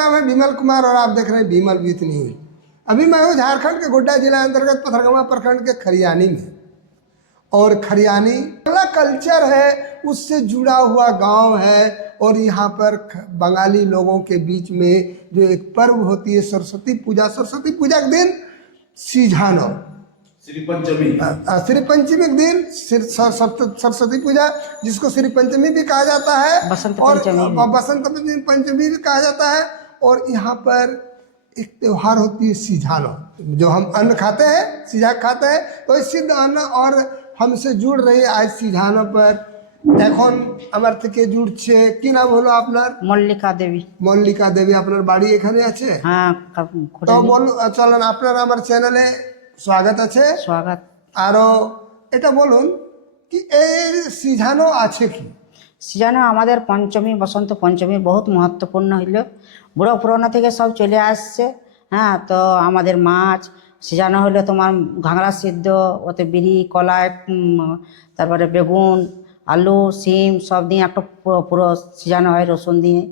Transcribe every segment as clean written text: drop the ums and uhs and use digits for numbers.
नाम है विमल कुमार और आप देख रहे हैं विमल विथ न्यूज। अभी मैं हूँ झारखंड के गोड्डा जिला अंतर्गत पथरगामा प्रखंड के खरियानी में। और खरियानी बड़ा कल्चर है, उससे जुड़ा हुआ गांव है। और यहाँ पर बंगाली लोगों के बीच में जो एक पर्व होती है सरस्वती पूजा। सरस्वती पूजा के दिन सिझानो, श्री पंचमी के दिन सरस्वती पूजा, जिसको श्री पंचमी भी कहा जाता है और बसंत पंचमी भी कहा जाता है। और यहाँ पर एक त्योहार होती है सिझानो, जो हम अन्न खाते हैं, सिझा खाते हैं, तो सिद्ध अन्न। और हमसे जुड़ रही आज सिझानो पर এখন আমার থেকে জুড়ছে, কি নাম হলো আপনার? মল্লিকা দেবী। মল্লিকা দেবী, আপনার বাড়ি এখানে আছে? হ্যাঁ। তো বলুন, চলেন, আপনার আমার চ্যানেলে স্বাগত আছে। স্বাগত। আরো এটা বলুন কি এই সিঝানো আছে কি? সিজানো আমাদের পঞ্চমী, বসন্ত পঞ্চমী বহুত মহত্বপূর্ণ হইল। বুড়ো পুরনো থেকে সব চলে আসছে। হ্যাঁ, তো আমাদের মাছ সিজানো হলো তোমার ঘাংরা সিদ্ধ, ওতে বিড়ি, কলা, তারপরে বেগুন, আলু, সিম সব দিয়ে একটা পুরো সিজানো হয় রসুন দিয়ে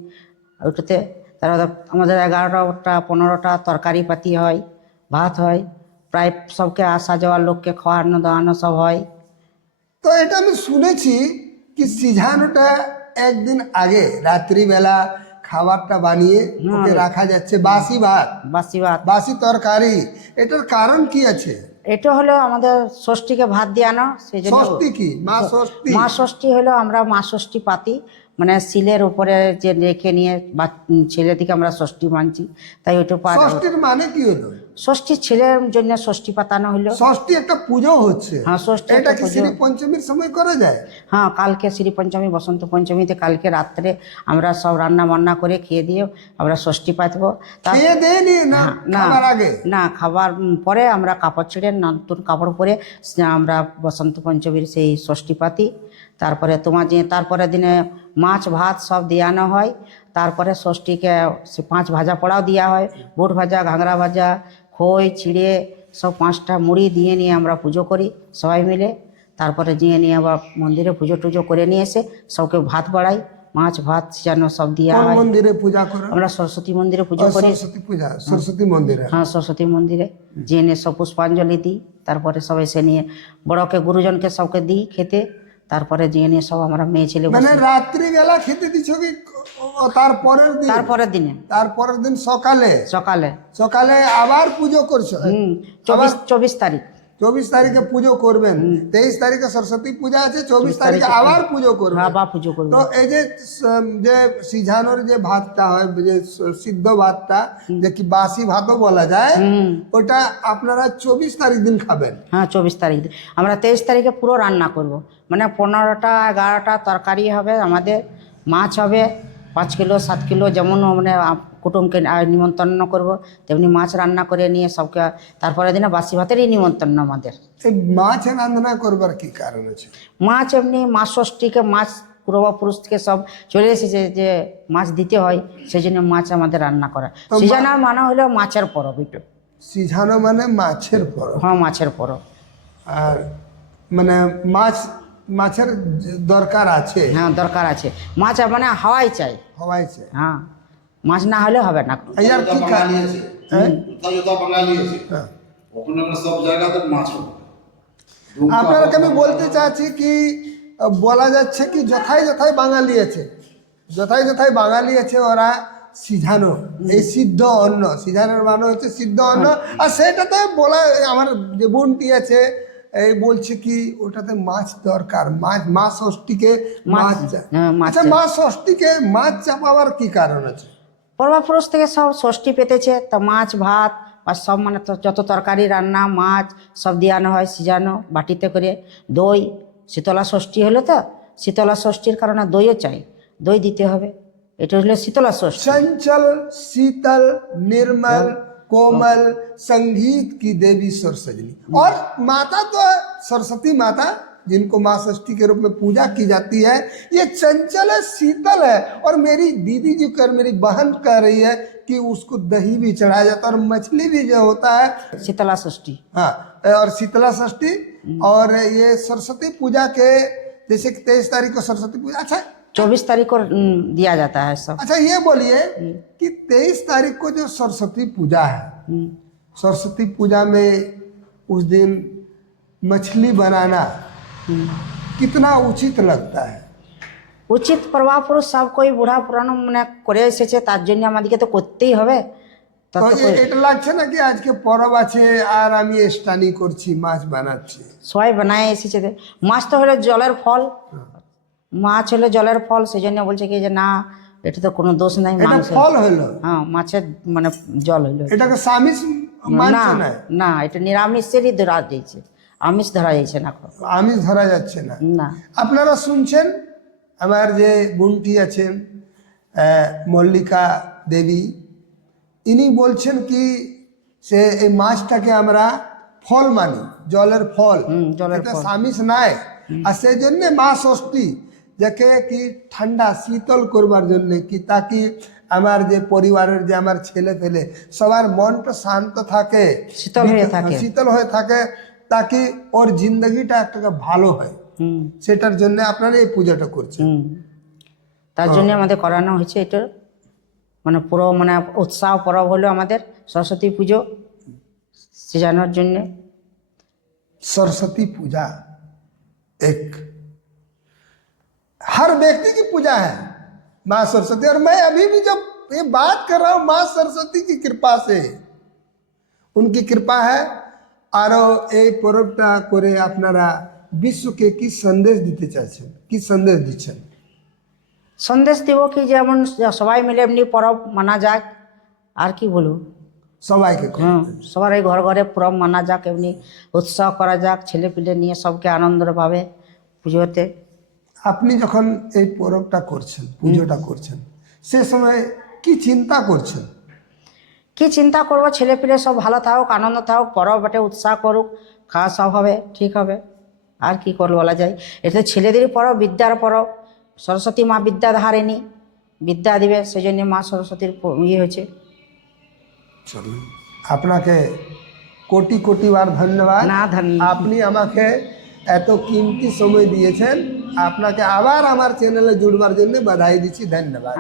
ওইটাতে। তারপরে আমাদের 11টা 15টা তরকারি পাতি হয়, ভাত হয়, প্রায় সবকে আসা যাওয়ার লোককে খাওয়ানো দাওয়ানো সব হয়। তো এটা আমি শুনেছি কি সিঝানোটা একদিন আগে রাত্রিবেলা খাবারটা বানিয়ে ওকে রাখা যাচ্ছে, বাসি ভাত, বাসি তরকারি। এটার কারণ কি আছে? এটা হলো আমাদের ষষ্ঠীকে ভাত দিয়ানো, সেই জন্য। ষষ্ঠী কি? মা ষষ্ঠী হলো আমরা মা ষষ্ঠী পাতি, মানে শিলের উপরে যে রেখে নিয়ে বা ছেলে দিকে আমরা ষষ্ঠী মানছি, তাই ওইটা। ষষ্ঠীর মানে কি হলো? ষষ্ঠী ছেলের জন্য ষষ্ঠী পাতানো হলো। ষষ্ঠী একটা পুজো হচ্ছে। হ্যাঁ, ষষ্ঠী। এটা কি শ্রী পঞ্চমীর সময় করা যায়? হ্যাঁ, কালকে শ্রী পঞ্চমী, বসন্ত পঞ্চমীতে কালকে রাত্রে আমরা সব রান্না বান্না করে খেয়ে দিয়ে আমরা ষষ্ঠী পাতবো। খেয়ে দেয়নি না, খাবার আগে না, খাবার পরে আমরা কাপড় ছেড়ে নতুন কাপড় পরে আমরা বসন্ত পঞ্চমীর সেই ষষ্ঠী পাতি। তারপরে তারপরের দিনে মাছ ভাত সব দেওয়ানো হয়। তারপরে ষষ্ঠীকে 5 ভাজা পোড়াও দেওয়া হয়, বুট ভাজা, ঘাংরা ভাজা, খই চিড়ে সব 5টা মুড়ি দিয়ে নিয়ে আমরা পুজো করি সবাই মিলে। তারপরে নিয়ে আবার মন্দিরে পুজো টুজো করে নিয়ে এসে সবকে ভাত বাড়াই, মাছ ভাত যেন সব দেওয়া হয়। মন্দিরে পূজা করো? আমরা সরস্বতী মন্দিরে পুজো করি। সরস্বতী মন্দিরে? হ্যাঁ, সরস্বতী মন্দিরে জেনে সব পুষ্পাঞ্জলি দিই। তারপরে সব এসে নিয়ে বড়কে গুরুজনকে সবকে দিই খেতে। তারপরে নিয়ে সব আমরা মেয়ে ছেলে মানে রাত্রিবেলা খেতে দিচ্ছ কি তারপরের দিন সকালে আবার পুজো করছো? 24 তারিখে পুজো করবেন, 23 তারিখে সরস্বতী পূজা আছে, 24 তারিখে আবার পুজো করবেন। তো এই যে সিঝানোর যে ভাতটা হয়, যে সিদ্ধ ভাতটা, যে কি বাসি ভাতও বলা যায়, ওটা আপনারা 24 তারিখ দিন খাবেন? হ্যাঁ, 24 তারিখ দিন। আমরা 23 তারিখে পুরো রান্না করব, মানে 15টা 11টা তরকারি হবে, আমাদের মাছ হবে 5 কিলো 7 কিলো, যেমন মানে কুটুমকে নিমন্ত্রণ করব তেমনি মাছ রান্না করে নিয়ে সবকে। তারপরে দিনে বাসি ভাতেরই নিমন্ত্রণ আমাদের। এই মাছ রান্না করবার কি কারণ আছে? মাছ এমনি মা ষষ্ঠীকে মাছ পূর্বপুরুষ থেকে সব চলে এসেছে যে মাছ দিতে হয়, সেই জন্য মাছ আমাদের রান্না করা। সিজানো মানে হলো মাছের পরব। এটা সিঝানো মানে মাছের পরব? হ্যাঁ, মাছের পরব। আর মানে মাছের দরকার আছে? হ্যাঁ, দরকার আছে। মাছ মানে হওয়াই চাই। হ্যাঁ, মাছ না হলে হবে না। আপনাকে আমি বলতে চাচ্ছি কি, বলা যাচ্ছে কি যথাই বাঙালি আছে ওরা সিঝানো, এই সিদ্ধ অন্ন, সিঝানোর মানে হচ্ছে সিদ্ধ অন্ন। আর সেটাতে বলা, আমার যে বোনটি আছে এই বলছে কি ওটাতে মাছ দরকার, মা ষষ্ঠীকে মাছ। আচ্ছা, মা ষষ্ঠীকে মাছ চাপাবার কি কারণ আছে? পূর্বপুরুষ থেকে সব ষষ্ঠী পেতেছে, তো মাছ ভাত আর সব মানে যত তরকারি রান্না মাছ সব দেওয়ানো হয় সিজানো বাটিতে করে। দই, শীতলা ষষ্ঠী হলো, তো শীতলা ষষ্ঠীর কারণে দইও চাই, দই দিতে হবে। এটা হলো শীতলা ষষ্ঠী। चंचल शीतल निर्मल कोमल संगीत की देवी सरस्वती। और माता तो सरस्वती माता, जिनको माँ षष्ठी के रूप में पूजा की जाती है, ये चंचल है, शीतल है। और मेरी दीदी जी मेरी बहन कह रही है कि उसको दही भी चढ़ाया जाता है और मछली भी जो होता है शीतला षष्ठी। हाँ, और शीतला षष्ठी। और ये सरस्वती पूजा के जैसे कि 23 तारीख को सरस्वती पूजा। अच्छा, 24 तारीख को दिया जाता है सब। अच्छा ये बोलिए कि 23 तारीख को जो सरस्वती पूजा है, हम्म, सरस्वती पूजा में उस दिन मछली बनाना कितना उचित लगता है? উচিত পূর্বাপুরুষ সব কই বুড়া পুরানো মানে করে এসেছে, তার জন্য আমাদেরকে তো করতেই হবে। তা তো তো কই- এটা লাগছে না কি আজকে পরব আছে আর আমি স্টানি করছি, মাছ বানাচ্ছি? সবাই বানায় এসেছে। মাছ তো হলো জলের ফল, মাছ হলো জলের ফল, সেই জন্য বলছে কি যে না এটা তো কোনো দোষ নাই, এটা মাংস। ফল হলো, হ্যাঁ, মাছের মানে জল হইলো। এটাকে সামিস না মানছে না? না, এটা নিরামিষেরই ধরা দিয়েছে, আমিষ ধরা যাচ্ছে না এখন। আমিষ ধরা যাচ্ছে না। না, আপনারা শুনছেন আমার যে বোনটি আছেন মল্লিকা দেবী, ইনি বলছেন কি সে এই মাছটাকে আমরা ফল মানি, জলের ফল, জলের এটা ফল। সামিস নাই। আর সেই জন্য মা ষষ্ঠী যাকে কি ঠান্ডা শীতল করবার জন্য কি তাকে আমার যে পরিবারের যে আমার ছেলে ফেলে সবার মনটা শান্ত থাকে, শীতল হয়ে থাকে। শীতল হয়ে থাকে, তাকে ওর জিন্দগিটা একটা ভালো হয়, হুম সেটার জন্য আপনারা এই পূজাটা করছেন। হুম, তার জন্য আমাদের করানো হয়েছে এটা, মানে পুরো মানে উৎসাহ পরব হলো আমাদের সরস্বতী পুজো সাজানোর জন্য। सरस्वती पूजा एक हर व्यक्ति की पूजा है, माँ सरस्वती। और मैं अभी भी जब ये बात कर रहा हूँ माँ सरस्वती की कृपा से, उनकी कृपा है। আরো এই পরবটা করে আপনারা বিশ্বকে কি সন্দেশ দিতে চাইছেন, কি সন্দেশ দিচ্ছেন? সন্দেশ দেব কি যেমন সবাই মিলে এমনি পরব মানা যাক, আর কি বলবো। সবাইকে হ্যাঁ, সবার এই ঘরে ঘরে পরব মানা যাক, এমনি উৎসাহ করা যাক, ছেলে পিলে নিয়ে সবকে আনন্দের ভাবে পুজোতে। আপনি যখন এই পরবটা করছেন, পুজোটা করছেন, সে সময় কি চিন্তা করছেন? কি চিন্তা করবো, ছেলে পিলে সব ভালো থাকুক, আনন্দ থাকুক, পরব বটে, উৎসাহ করুক, খাওয়া সব হবে, ঠিক হবে। আর কি করে বলা যায়, এটা ছেলেদেরই পরব, বিদ্যার পরব। সরস্বতী মা বিদ্যা ধারেনি, বিদ্যা দিবে, সেই জন্য মা সরস্বতীর ইয়ে হয়েছে। চলুন, আপনাকে কোটি কোটি বার ধন্যবাদ। না, আপনি আমাকে এত কিমতি সময় দিয়েছেন, আপনাকে আবার আমার চ্যানেলে জুড়বার জন্য বাধাই দিচ্ছি, ধন্যবাদ।